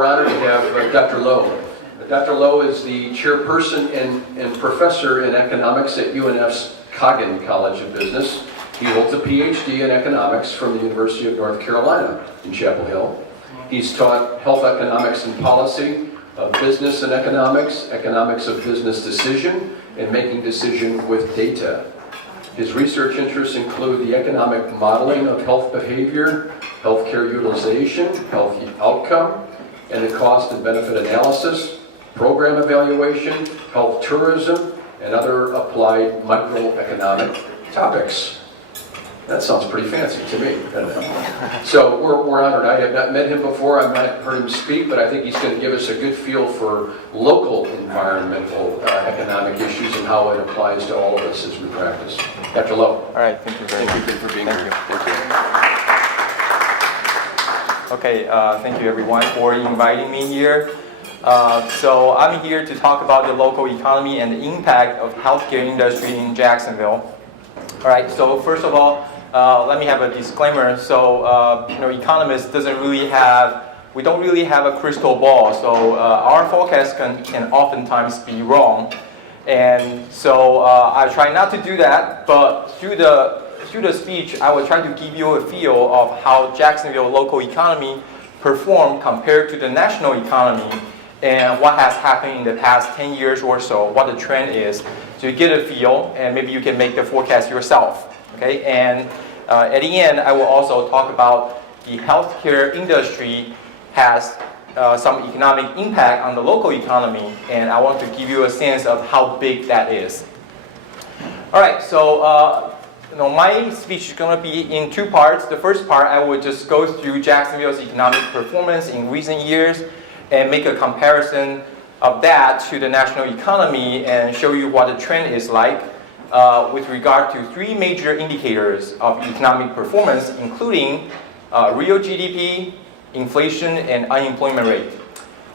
we're honored to have Dr. Loh. Dr. Loh is the chairperson and professor in economics at UNF's Coggin College of Business. He holds a PhD in economics from the University of North Carolina in Chapel Hill. He's taught health economics and policy, business and economics, economics of business decision, and making decision with data. His research interests include the economic modeling of health behavior, healthcare utilization, health outcome, and the cost and benefit analysis, program evaluation, health tourism, and other applied microeconomic topics. That sounds pretty fancy to me, doesn't it? So we're honored. I have not met him before. I've not heard him speak, but I think he's going to give us a good feel for local environmental economic issues and how it applies to all of us as we practice. Dr. Loh. All right, thank you very much. Thank you for being here. Thank you. Okay, thank you everyone for inviting me here. So I'm here to talk about the local economy and the impact of healthcare industry in Jacksonville. All right, so first of all, let me have a disclaimer. So, economists we don't really have a crystal ball. So our forecast can oftentimes be wrong. And so I try not to do that, but through the speech, I will try to give you a feel of how Jacksonville local economy performed compared to the national economy and what has happened in the past 10 years or so, what the trend is. So you get a feel, and maybe you can make the forecast yourself. Okay, and at the end, I will also talk about the healthcare industry has some economic impact on the local economy, and I want to give you a sense of how big that is. All right, so my speech is going to be in two parts. The first part, I will just go through Jacksonville's economic performance in recent years and make a comparison of that to the national economy and show you what the trend is like with regard to three major indicators of economic performance, including real GDP, inflation, and unemployment rate.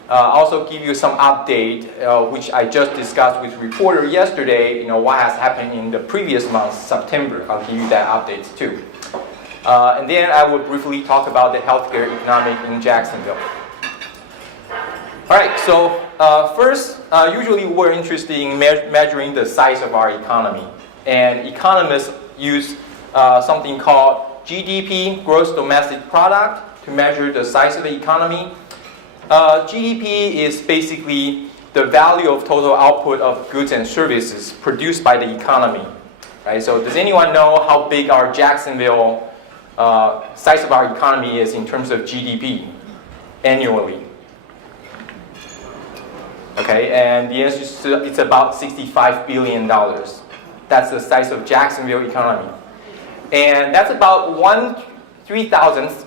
Also give you some update, which I just discussed with reporter yesterday, what has happened in the previous month, September. I'll give you that update too. And then I will briefly talk about the healthcare economic in Jacksonville. All right, so first, usually we're interested in measuring the size of our economy. And economists use something called GDP, gross domestic product, to measure the size of the economy. GDP is basically the value of total output of goods and services produced by the economy. Right? So does anyone know how big our Jacksonville size of our economy is in terms of GDP annually? Okay, and the answer is it's about $65 billion. That's the size of Jacksonville economy. And that's about 1/3,000th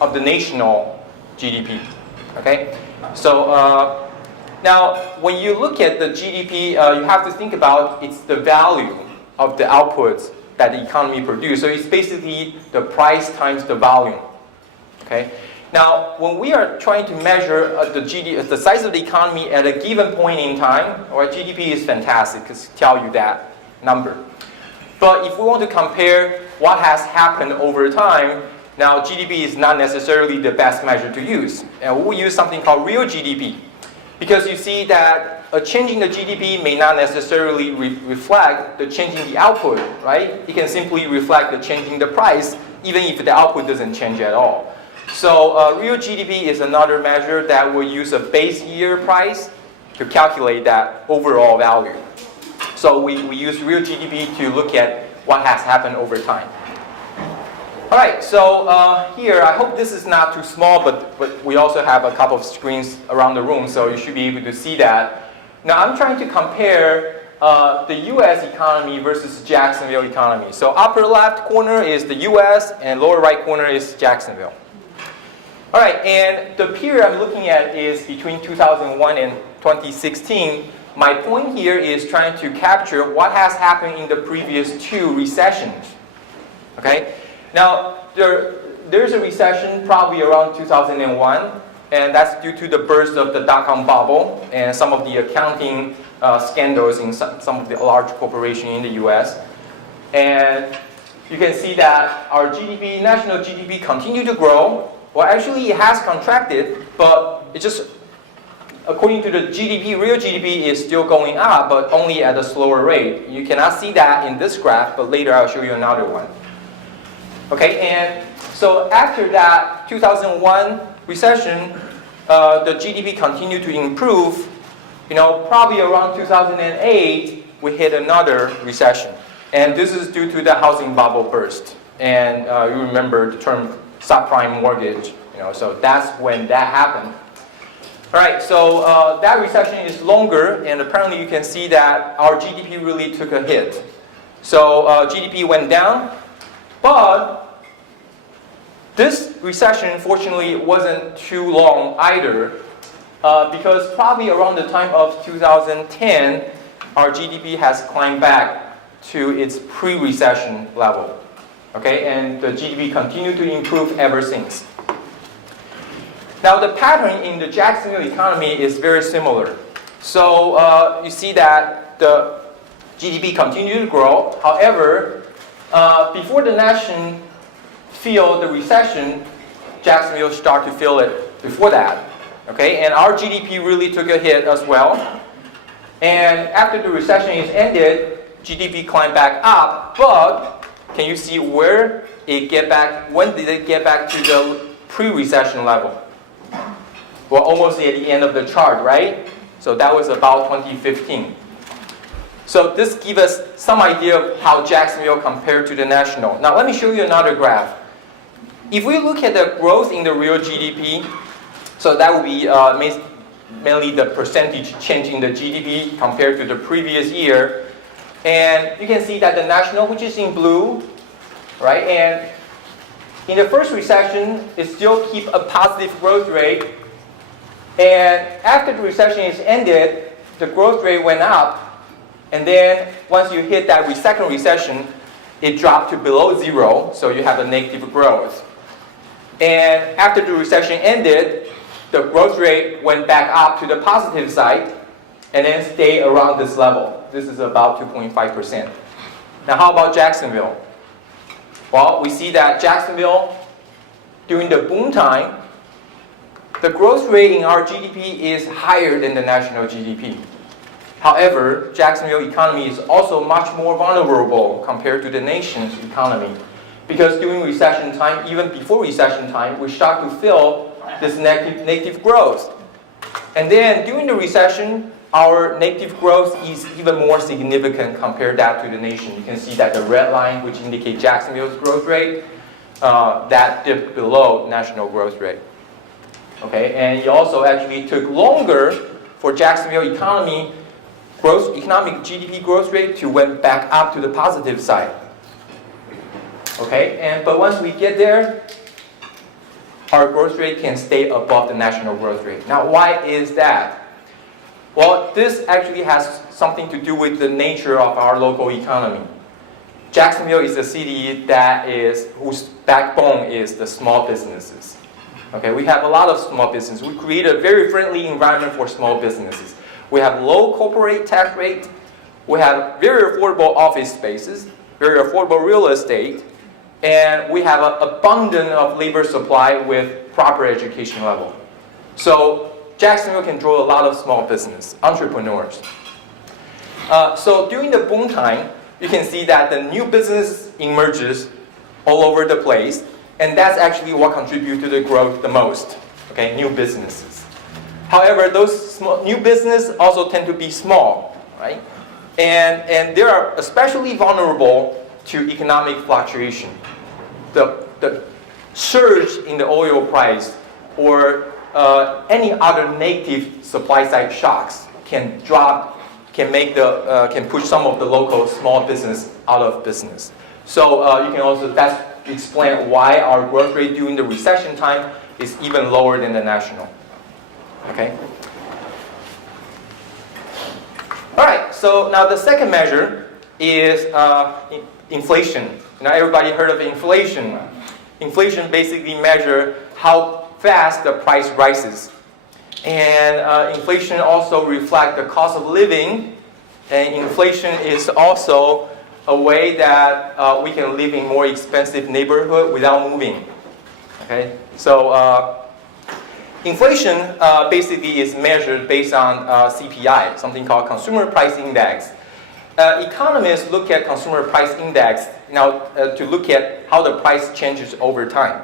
of the national GDP. Okay, so now when you look at the GDP, you have to think about it's the value of the outputs that the economy produces. So it's basically the price times the volume. Okay. Now, when we are trying to measure the size of the economy at a given point in time, our GDP is fantastic because it tells you that number. But if we want to compare what has happened over time, now GDP is not necessarily the best measure to use. And we'll use something called real GDP. Because you see that a change in the GDP may not necessarily reflect the change in the output, right? It can simply reflect the change in the price, even if the output doesn't change at all. So real GDP is another measure that will use a base year price to calculate that overall value. So we use real GDP to look at what has happened over time. All right, so here, I hope this is not too small, but we also have a couple of screens around the room, so you should be able to see that. Now I'm trying to compare the US economy versus Jacksonville economy. So upper left corner is the US and lower right corner is Jacksonville. All right, and the period I'm looking at is between 2001 and 2016. My point here is trying to capture what has happened in the previous two recessions. Okay, now there's a recession probably around 2001, and that's due to the burst of the dot-com bubble and some of the accounting scandals in some of the large corporations in the US. And you can see that our GDP, national GDP, continued to grow. Well, actually it has contracted, but it just, according to the GDP, real GDP is still going up, but only at a slower rate. You cannot see that in this graph, but later I'll show you another one. Okay, and so after that 2001 recession, the GDP continued to improve. Probably around 2008, we hit another recession. And this is due to the housing bubble burst. And you remember the term subprime mortgage, so that's when that happened. All right, so that recession is longer, and apparently you can see that our GDP really took a hit. So GDP went down, but this recession, fortunately, wasn't too long either, because probably around the time of 2010, our GDP has climbed back to its pre-recession level. Okay, and the GDP continued to improve ever since. Now, the pattern in the Jacksonville economy is very similar. So you see that the GDP continued to grow. However, before the nation feel the recession, Jacksonville started to feel it before that. Okay, and our GDP really took a hit as well. And after the recession is ended, GDP climbed back up, but can you see where it get back? When did it get back to the pre-recession level? Well, almost at the end of the chart, right? So that was about 2015. So this gives us some idea of how Jacksonville compared to the national. Now let me show you another graph. If we look at the growth in the real GDP, so that would be mainly the percentage change in the GDP compared to the previous year. And you can see that the national, which is in blue, right? And in the first recession, it still keep a positive growth rate. And after the recession is ended, the growth rate went up. And then once you hit that second recession, it dropped to below zero, so you have a negative growth. And after the recession ended, the growth rate went back up to the positive side and then stay around this level. This is about 2.5%. Now how about Jacksonville? Well, we see that Jacksonville, during the boom time, the growth rate in our GDP is higher than the national GDP. However, Jacksonville economy is also much more vulnerable compared to the nation's economy. Because during recession time, even before recession time, we start to feel this negative growth. And then during the recession, our negative growth is even more significant compared that to the nation. You can see that the red line, which indicates Jacksonville's growth rate, that dipped below national growth rate. Okay, and it also actually took longer for Jacksonville economic GDP growth rate to went back up to the positive side. Okay, but once we get there, our growth rate can stay above the national growth rate. Now, why is that? Well, this actually has something to do with the nature of our local economy. Jacksonville is a city whose backbone is the small businesses. Okay, we have a lot of small businesses. We create a very friendly environment for small businesses. We have low corporate tax rate. We have very affordable office spaces, very affordable real estate, and we have an abundance of labor supply with proper education level. So Jacksonville can draw a lot of small business entrepreneurs. So during the boom time, you can see that the new business emerges all over the place, and that's actually what contributes to the growth the most. Okay, new businesses. However, those new businesses also tend to be small, right? And they are especially vulnerable to economic fluctuation. The surge in the oil price or any other negative supply side shocks can push some of the local small business out of business. So you can also explain why our growth rate during the recession time is even lower than the national. Okay. All right. So now the second measure is inflation. Now everybody heard of inflation. Inflation basically measures how fast the price rises. And inflation also reflects the cost of living. And inflation is also a way that we can live in more expensive neighborhood without moving. Okay? So inflation basically is measured based on CPI, something called Consumer Price Index. Economists look at Consumer Price Index to look at how the price changes over time.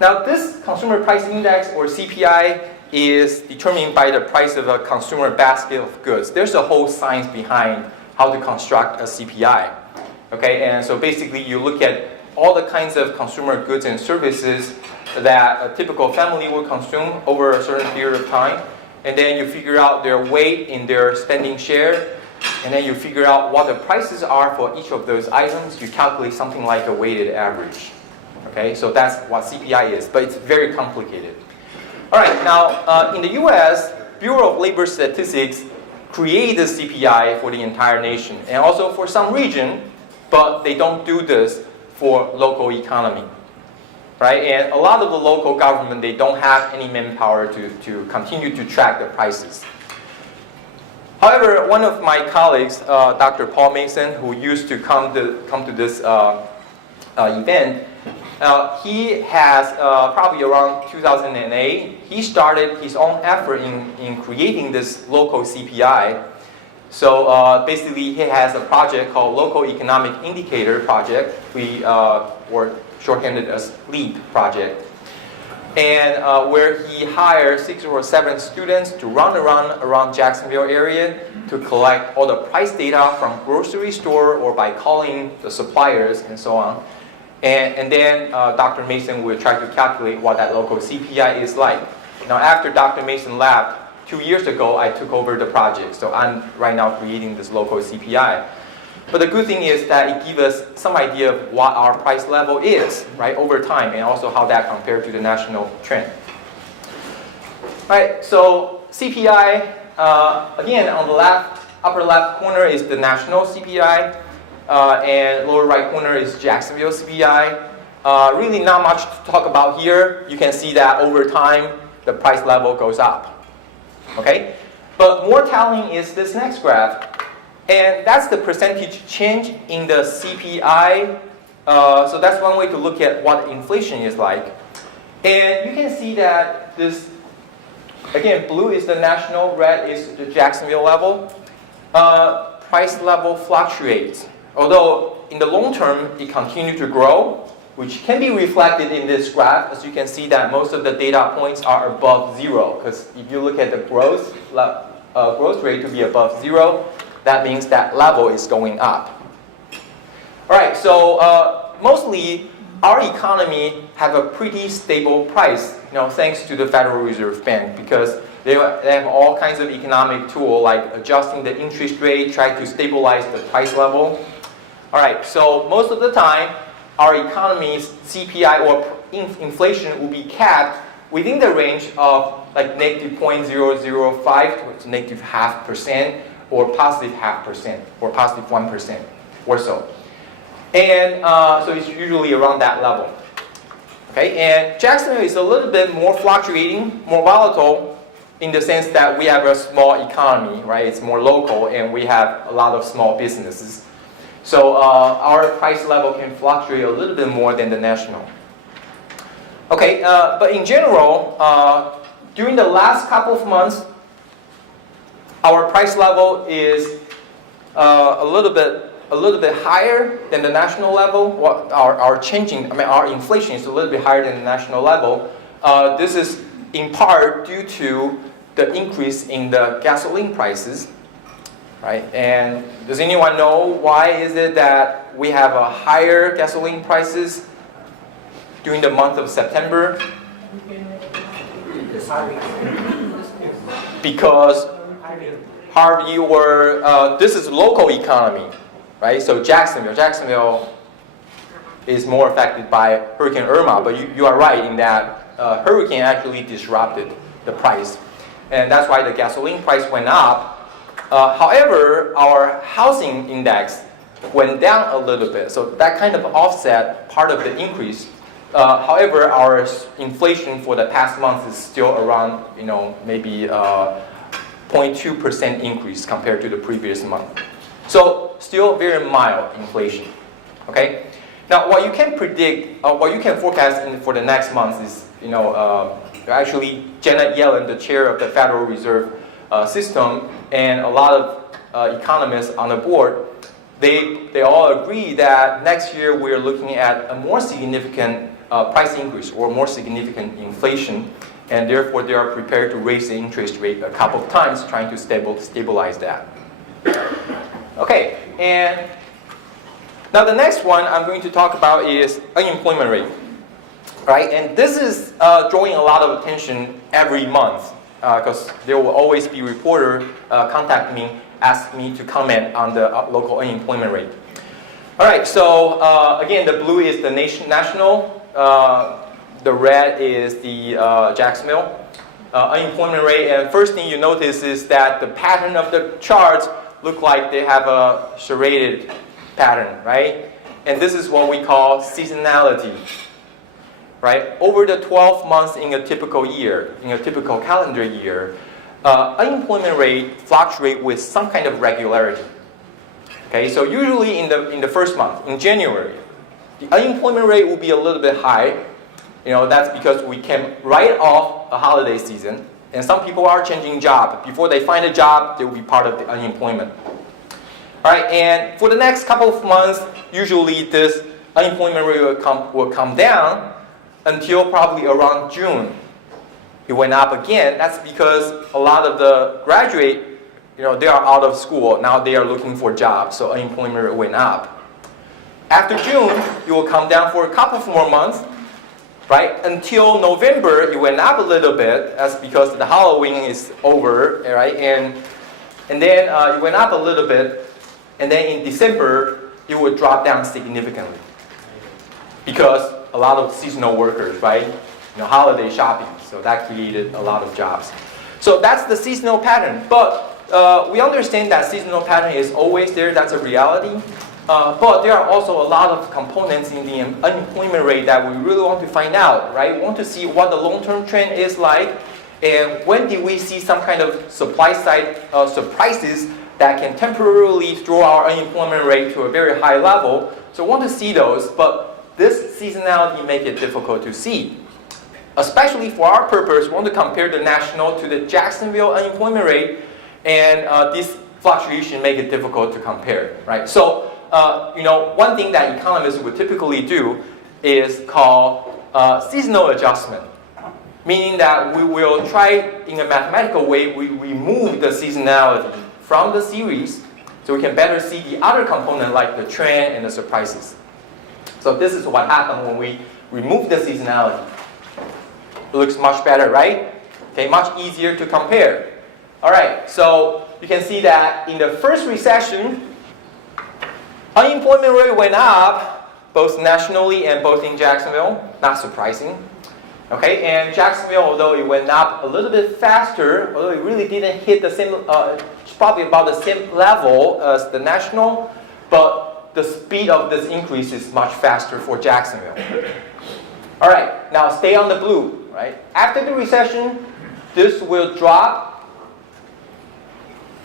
Now, this Consumer Price Index, or CPI, is determined by the price of a consumer basket of goods. There's a whole science behind how to construct a CPI. Okay, and so basically you look at all the kinds of consumer goods and services that a typical family will consume over a certain period of time, and then you figure out their weight in their spending share, and then you figure out what the prices are for each of those items. You calculate something like a weighted average. Okay, so that's what CPI is, but it's very complicated. All right, now in the US, Bureau of Labor Statistics create the CPI for the entire nation, and also for some region, but they don't do this for local economy. Right? And a lot of the local government, they don't have any manpower to continue to track the prices. However, one of my colleagues, Dr. Paul Mason, who used to come to this event, he has probably around 2008, he started his own effort in creating this local CPI. So basically, he has a project called Local Economic Indicator Project. We were shorthanded as LEAP project, and where he hired 6 or 7 students to run around Jacksonville area to collect all the price data from grocery store or by calling the suppliers and so on. And then Dr. Mason will try to calculate what that local CPI is like. Now, after Dr. Mason left 2 years ago, I took over the project, so I'm right now creating this local CPI. But the good thing is that it gives us some idea of what our price level is, right, over time, and also how that compares to the national trend. Right, so CPI, again, on the upper left corner is the national CPI, and lower right corner is Jacksonville CPI. Really not much to talk about here. You can see that over time, the price level goes up. Okay, but more telling is this next graph. And that's the percentage change in the CPI. So that's one way to look at what inflation is like. And you can see that this, again, blue is the national, red is the Jacksonville level. Price level fluctuates. Although in the long term, it continues to grow, which can be reflected in this graph. As you can see that most of the data points are above 0. Because if you look at the growth rate to be above 0, that means that level is going up. All right, so mostly our economy have a pretty stable price, thanks to the Federal Reserve Bank, because they have all kinds of economic tools like adjusting the interest rate, try to stabilize the price level. All right, so most of the time, our economy's CPI or inflation will be capped within the range of like negative 0.005 to negative 0.5%. Or positive 0.5%, or positive 1%, or so. And so it's usually around that level. Okay, and Jacksonville is a little bit more fluctuating, more volatile, in the sense that we have a small economy, right? It's more local, and we have a lot of small businesses. So our price level can fluctuate a little bit more than the national. Okay, but in general, during the last couple of months, our price level is a little bit higher than the national level. Our inflation is a little bit higher than the national level. This is in part due to the increase in the gasoline prices, right? And does anyone know why is it that we have a higher gasoline prices during the month of September? Because Harvey this is local economy, right? So Jacksonville is more affected by Hurricane Irma, but you are right in that hurricane actually disrupted the price. And that's why the gasoline price went up. However, our housing index went down a little bit, so that kind of offset part of the increase. However, our inflation for the past month is still around, maybe 0.2% increase compared to the previous month. So still very mild inflation, okay? Now, what you can predict, what you can forecast for the next month is, actually Janet Yellen, the chair of the Federal Reserve System, and a lot of economists on the board, they all agree that next year we're looking at a more significant price increase or more significant inflation, and therefore they are prepared to raise the interest rate a couple of times, trying to stabilize that. Okay, and now the next one I'm going to talk about is unemployment rate. Right, and this is drawing a lot of attention every month because there will always be reporter contact me, ask me to comment on the local unemployment rate. All right, so again, the blue is the national, the red is the Jacksonville unemployment rate. And first thing you notice is that the pattern of the charts look like they have a serrated pattern, right? And this is what we call seasonality. Right? Over the 12 months in a typical year, in a typical calendar year, unemployment rate fluctuate with some kind of regularity. Okay, so usually in the first month, in January, the unemployment rate will be a little bit high. That's because we came right off a holiday season, and some people are changing job. Before they find a job, they will be part of the unemployment. All right, and for the next couple of months, usually this unemployment rate will come down until probably around June. It went up again. That's because a lot of the graduate, they are out of school. Now they are looking for jobs, so unemployment rate went up. After June, it will come down for a couple of more months, right? Until November, it went up a little bit. That's because the Halloween is over, right? And then it went up a little bit, and then in December, it would drop down significantly because a lot of seasonal workers, right? Holiday shopping. So that created a lot of jobs. So that's the seasonal pattern. But we understand that seasonal pattern is always there. That's a reality. But there are also a lot of components in the unemployment rate that we really want to find out, right? We want to see what the long-term trend is like, and when did we see some kind of supply side surprises that can temporarily throw our unemployment rate to a very high level. So we want to see those, but this seasonality makes it difficult to see. Especially for our purpose, we want to compare the national to the Jacksonville unemployment rate, and this fluctuation make it difficult to compare, right? So, one thing that economists would typically do is call seasonal adjustment, meaning that we will try in a mathematical way, we remove the seasonality from the series so we can better see the other component like the trend and the surprises. So this is what happened when we remove the seasonality. It looks much better, right? Okay, much easier to compare. All right, so you can see that in the first recession, unemployment rate went up, both nationally and both in Jacksonville. Not surprising. Okay, and Jacksonville, although it went up a little bit faster, although it really didn't hit the same, probably about the same level as the national, but the speed of this increase is much faster for Jacksonville. All right, now stay on the blue, right? After the recession, this will drop,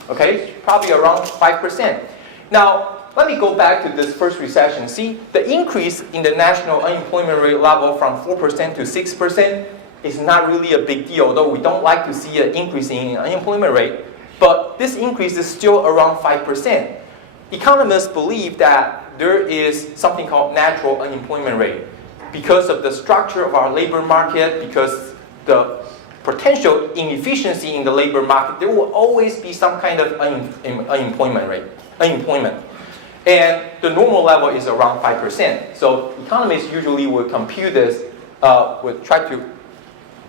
okay, probably around 5%. Now, let me go back to this first recession. See, the increase in the national unemployment rate level from 4% to 6% is not really a big deal, although we don't like to see an increase in unemployment rate, but this increase is still around 5%. Economists believe that there is something called natural unemployment rate. Because of the structure of our labor market, because the potential inefficiency in the labor market, there will always be some kind of unemployment. And the normal level is around 5%. So economists usually will compute this, would try to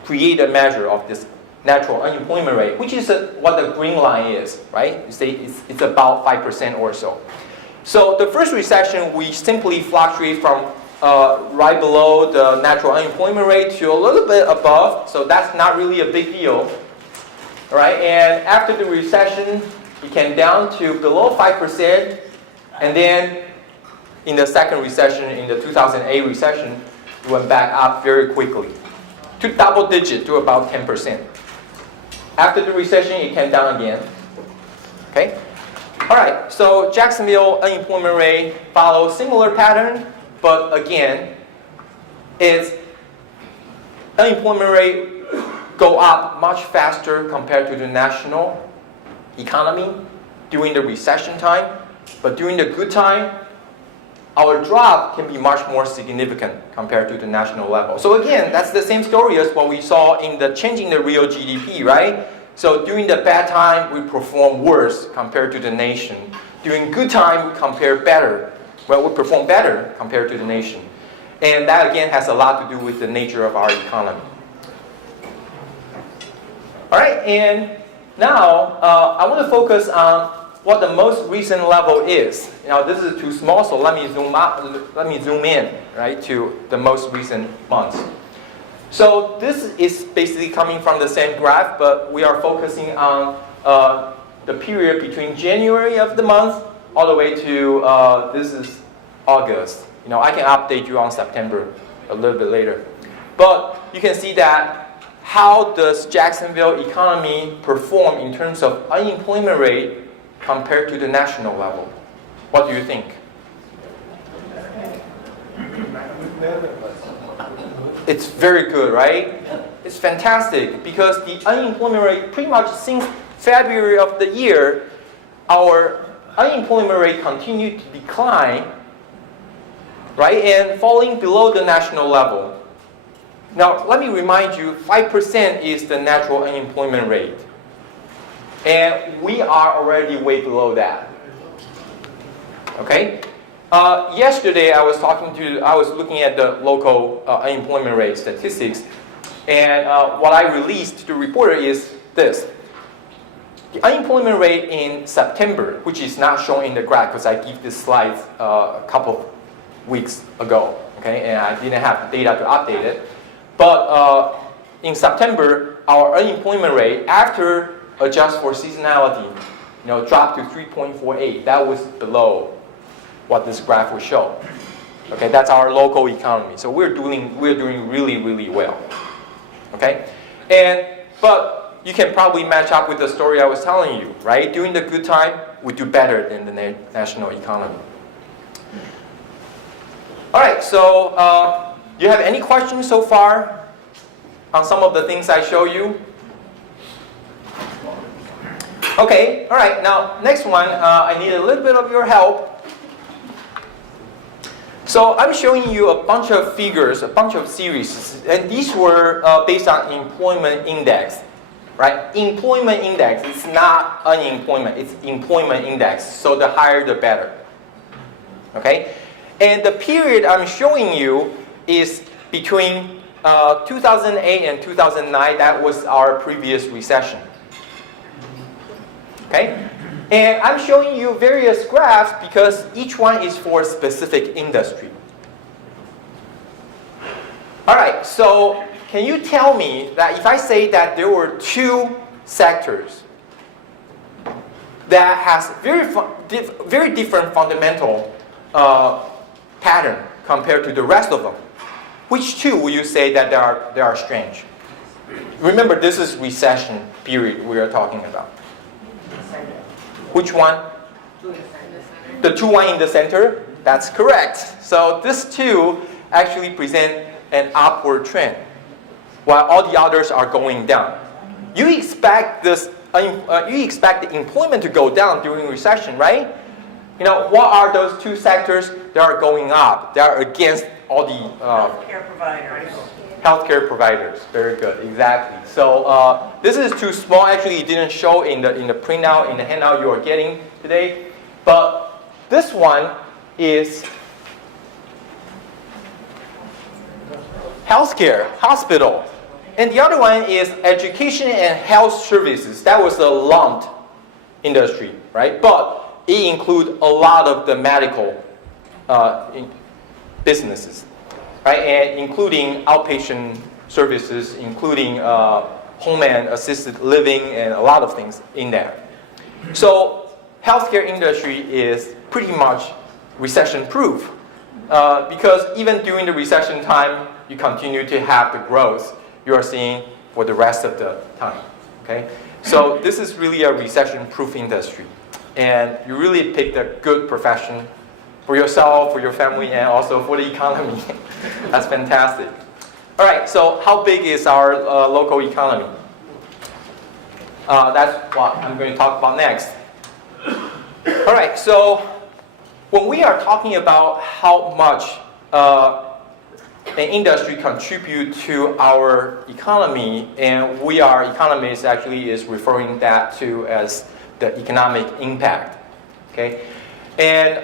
create a measure of this natural unemployment rate, which is what the green line is, right? You say it's about 5% or so. So the first recession, we simply fluctuate from right below the natural unemployment rate to a little bit above, so that's not really a big deal. All right, and after the recession, it came down to below 5%, and then in the second recession, in the 2008 recession, it went back up very quickly to double digit, to about 10%. After the recession, it came down again. Okay? All right, so Jacksonville unemployment rate follows similar pattern. but again, its unemployment rate go up much faster compared to the national economy during the recession time. But during the good time, our drop can be much more significant compared to the national level. So again, that's the same story as what we saw in the changing the real GDP, right? So during the bad time, we perform worse compared to the nation. During good time, we compare better. Well, we perform better compared to the nation. And that again has a lot to do with the nature of our economy. All right, and now I want to focus on what the most recent level is. Now this is too small, so let me zoom in, right, to the most recent months. So this is basically coming from the same graph, but we are focusing on the period between January of the month all the way to this is August. You know, I can update you on September a little bit later. But you can see that how does Jacksonville economy perform in terms of unemployment rate compared to the national level? What do you think? It's very good, right? It's fantastic because the unemployment rate pretty much since February of the year, our unemployment rate continued to decline, right? And falling below the national level. Now, let me remind you, 5% is the natural unemployment rate. And we are already way below that. Okay? Yesterday, I was looking at the local unemployment rate statistics, and what I released to the reporter is this. The unemployment rate in September, which is not shown in the graph because I gave this slide a couple of weeks ago, okay, and I didn't have the data to update it. But in September, our unemployment rate, after adjust for seasonality, you know, dropped to 3.48. That was below what this graph will show. Okay, that's our local economy. So we're doing really, really well. Okay, but you can probably match up with the story I was telling you, right? During the good time, we do better than the national economy. All right, so do you have any questions so far on some of the things I show you? Okay, all right, now next one, I need a little bit of your help. So I'm showing you a bunch of figures, a bunch of series, and these were based on employment index, right? Employment index, it's not unemployment, it's employment index, so the higher the better, okay? And the period I'm showing you is between 2008 and 2009. That was our previous recession. Okay? And I'm showing you various graphs because each one is for a specific industry. All right, so can you tell me that if I say that there were two sectors that has very different fundamental pattern compared to the rest of them, which two will you say that they are strange? Remember, this is recession period we are talking about. Which one? The two one in the center? That's correct. So these two actually present an upward trend, while all the others are going down. You expect this. You expect the employment to go down during recession, right? You know, what are those two sectors that are going up? They are against all the healthcare providers. Healthcare providers. Very good. Exactly. So this is too small. Actually, it didn't show in the printout, in the handout you are getting today. But this one is healthcare, hospital. And the other one is education and health services. That was a lumped industry, right? But it includes a lot of the medical businesses, right? And including outpatient services, including home and assisted living, and a lot of things in there. So healthcare industry is pretty much recession-proof because even during the recession time, you continue to have the growth you are seeing for the rest of the time. Okay, so this is really a recession-proof industry, and you really picked a good profession for yourself, for your family, and also for the economy. That's fantastic. All right, so how big is our local economy? That's what I'm going to talk about next. All right, so when we are talking about how much an industry contribute to our economy, and we are economists actually is referring that to as the economic impact. Okay, and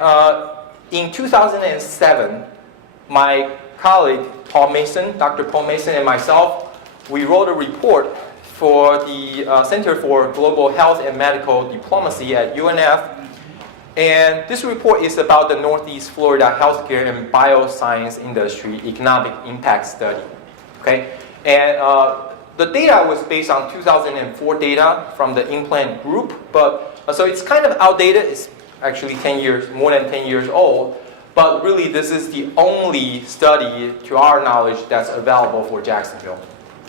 in 2007, my colleague Paul Mason, Dr. Paul Mason, and myself, we wrote a report for the Center for Global Health and Medical Diplomacy at UNF. And this report is about the Northeast Florida healthcare and bioscience industry economic impact study. Okay, and the data was based on 2004 data from the implant group, but so it's kind of outdated. It's actually 10 years, more than 10 years old. But really, this is the only study, to our knowledge, that's available for Jacksonville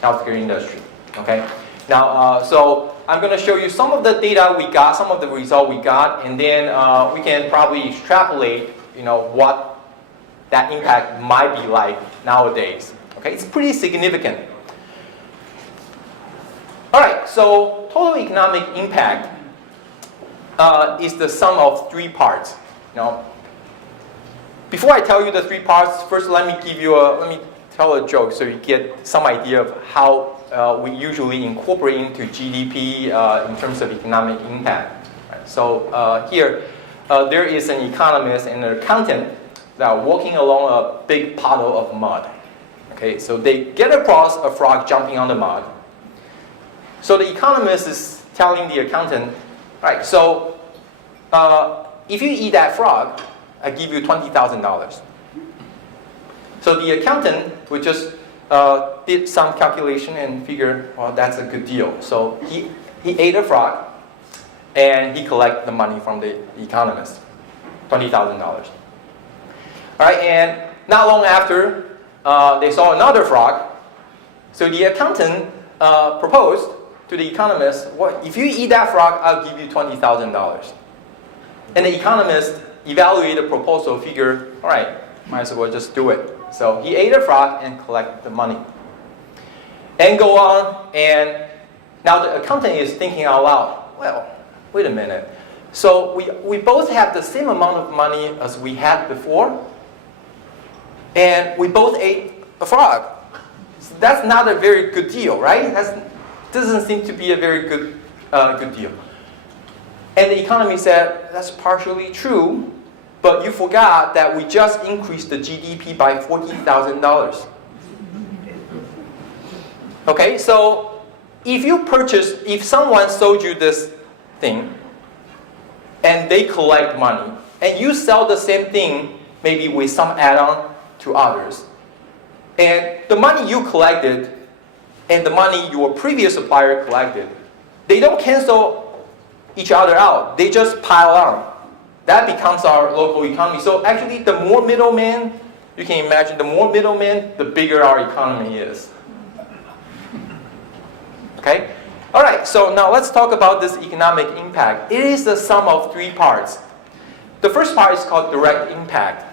healthcare industry. Okay, now so I'm going to show you some of the data we got, some of the results we got, and then we can probably extrapolate, what that impact might be like nowadays. Okay, it's pretty significant. All right, so total economic impact is the sum of three parts. Before I tell you the three parts, first let me tell a joke so you get some idea of how we usually incorporate into GDP in terms of economic impact. Right, so here, there is an economist and an accountant that are walking along a big puddle of mud. Okay, so they get across a frog jumping on the mud. So the economist is telling the accountant, right, so if you eat that frog, I give you $20,000. So the accountant would just did some calculation and figured, well, that's a good deal. So he ate a frog, and he collected the money from the economist, $20,000. All right, and not long after, they saw another frog. So the accountant proposed to the economist, well, if you eat that frog, I'll give you $20,000. And the economist evaluated the proposal, figured, all right, might as well just do it. So he ate a frog and collected the money. And go on, and now the accountant is thinking out loud, well, wait a minute. So we both have the same amount of money as we had before, and we both ate a frog. So that's not a very good deal, right? That doesn't seem to be a very good deal. And the economist said, that's partially true, but you forgot that we just increased the GDP by $40,000. Okay, so if someone sold you this thing, and they collect money, and you sell the same thing, maybe with some add-on to others, and the money you collected, and the money your previous supplier collected, they don't cancel each other out. They just pile on. That becomes our local economy. So actually, the more middlemen, you can imagine, the more middlemen, the bigger our economy is. Okay? All right, so now let's talk about this economic impact. It is the sum of three parts. The first part is called direct impact.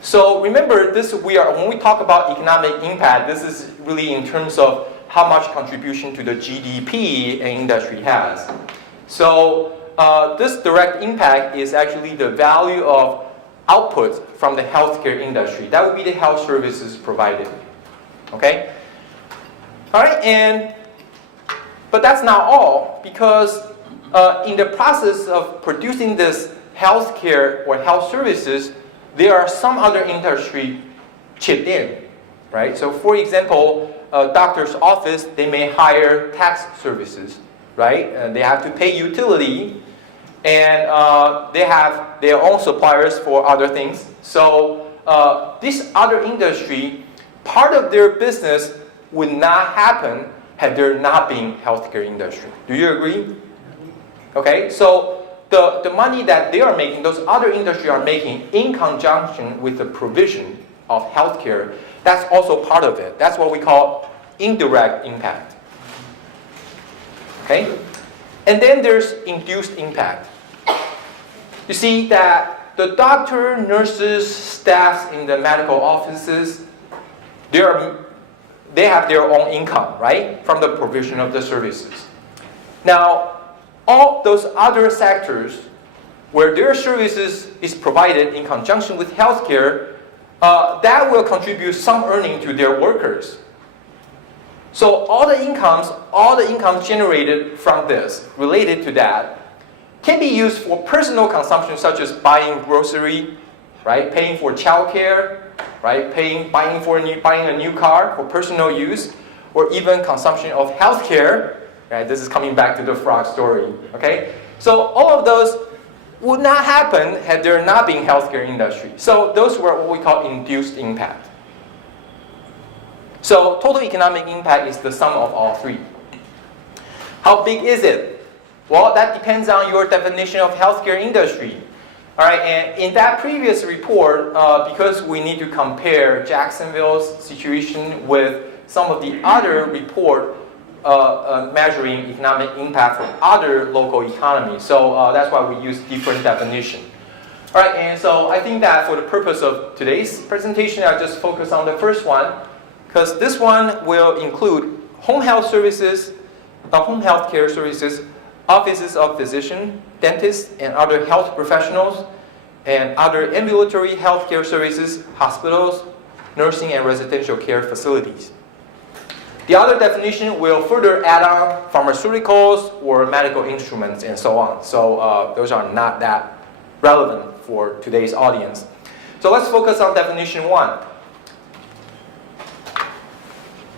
So remember, when we talk about economic impact, this is really in terms of how much contribution to the GDP an industry has. So this direct impact is actually the value of output from the healthcare industry. That would be the health services provided. Okay? All right, but that's not all, because in the process of producing this healthcare or health services, there are some other industry chipped in, right? So for example, a doctor's office, they may hire tax services, right? They have to pay utility, and they have their own suppliers for other things. So this other industry, part of their business would not happen had there not been healthcare industry. Do you agree? Okay, so the money that they are making, those other industries are making in conjunction with the provision of healthcare, that's also part of it. That's what we call indirect impact. Okay? And then there's induced impact. You see that the doctor, nurses, staffs in the medical offices, they have their own income, right, from the provision of the services. Now, all those other sectors where their services is provided in conjunction with healthcare, that will contribute some earning to their workers. So all the income generated from this, related to that, can be used for personal consumption, such as buying grocery, right, paying for childcare, right, buying a new car for personal use, or even consumption of healthcare. Right, this is coming back to the frog story. Okay, so all of those would not happen had there not been healthcare industry. So those were what we call induced impact. So total economic impact is the sum of all three. How big is it? Well, that depends on your definition of healthcare industry. All right, and in that previous report, because we need to compare Jacksonville's situation with some of the other report measuring economic impact from other local economies. So that's why we use different definition. All right, and so I think that for the purpose of today's presentation, I'll just focus on the first one, because this one will include home health services, home health care services, offices of physician, dentists, and other health professionals, and other ambulatory healthcare services, hospitals, nursing and residential care facilities. The other definition will further add on pharmaceuticals or medical instruments and so on. So those are not that relevant for today's audience. So let's focus on definition one.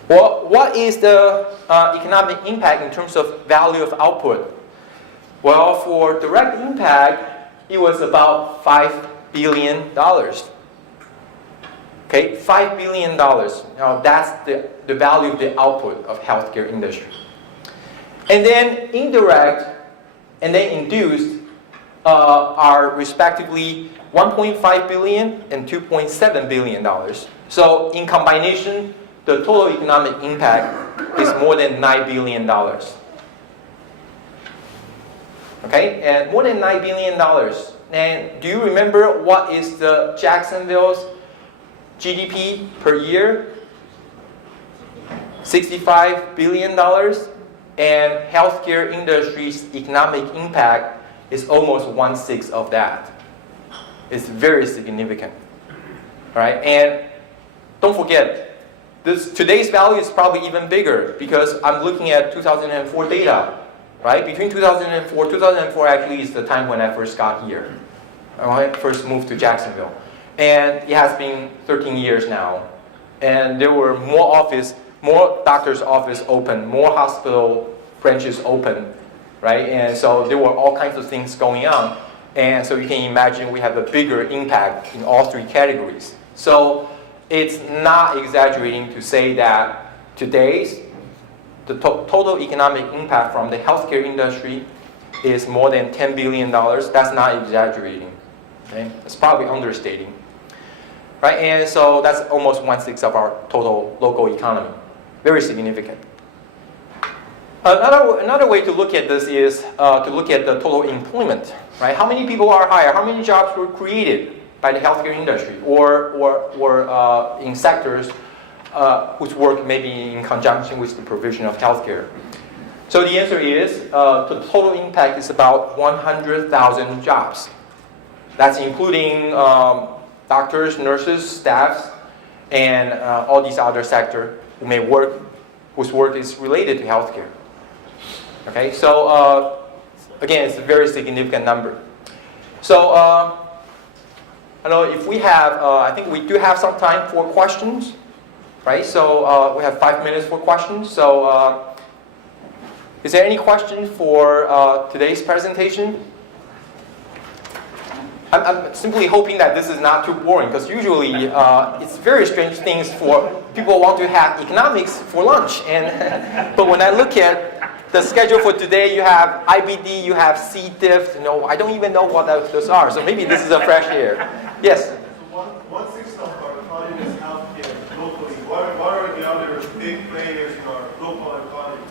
Well, what is the economic impact in terms of value of output? Well, for direct impact, it was about $5 billion. Okay, $5 billion. Now that's the value of the output of healthcare industry. And then indirect and then induced are respectively $1.5 billion and $2.7 billion. So in combination, the total economic impact is more than $9 billion. Okay, and more than $9 billion. And do you remember what is the Jacksonville's GDP per year? $65 billion. And healthcare industry's economic impact is almost 1/6 of that. It's very significant. All right, and don't forget, today's value is probably even bigger because I'm looking at 2004 data. Right? Between 2004 actually is the time when I first got here. I first moved to Jacksonville. And it has been 13 years now. And there were more doctor's office open, more hospital branches open, right? And so there were all kinds of things going on. And so you can imagine we have a bigger impact in all three categories. So it's not exaggerating to say that today's the total economic impact from the healthcare industry is more than $10 billion. That's not exaggerating. Okay? It's probably understating. Right? And so that's almost 1/6 of our total local economy. Very significant. Another way to look at this is to look at the total employment. Right? How many people are hired? How many jobs were created by the healthcare industry or in sectors whose work may be in conjunction with the provision of healthcare? So the answer is the total impact is about 100,000 jobs. That's including doctors, nurses, staffs, and all these other sectors whose work is related to healthcare. Okay, so again, it's a very significant number. So I don't know if we have, I think we do have some time for questions. Right, so we have 5 minutes for questions. So is there any question for today's presentation? I'm simply hoping that this is not too boring, because usually it's very strange things for people want to have economics for lunch. But when I look at the schedule for today, you have IBD, you have C. diff. I don't even know what those are. So maybe this is a fresh air. Yes. So 1/6 of our economy is healthcare locally. What are the other big players in our local economy?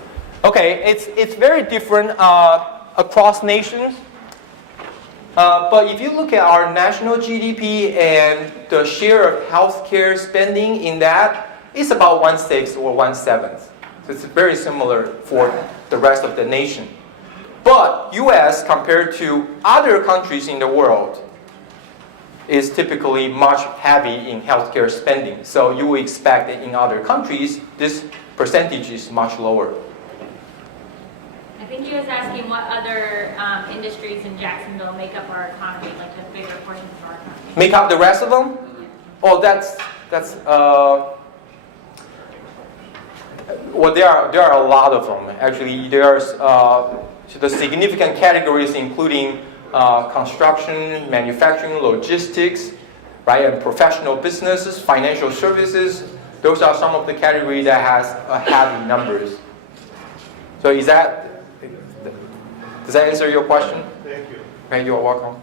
Okay, it's very different across nations. But if you look at our national GDP and the share of healthcare spending in that, it's about 1/6 or 1/7. So it's very similar for the rest of the nation. But US, compared to other countries in the world, is typically much heavy in healthcare spending. So you would expect that in other countries, this percentage is much lower. I think he was asking what other industries in Jacksonville make up our economy, like a bigger portion of our economy. Make up the rest of them? Oh, well, there are a lot of them. Actually, there's the significant categories including construction, manufacturing, logistics, right, and professional businesses, financial services. Those are some of the categories that has heavy numbers. So does that answer your question? Thank you. Right, you're welcome.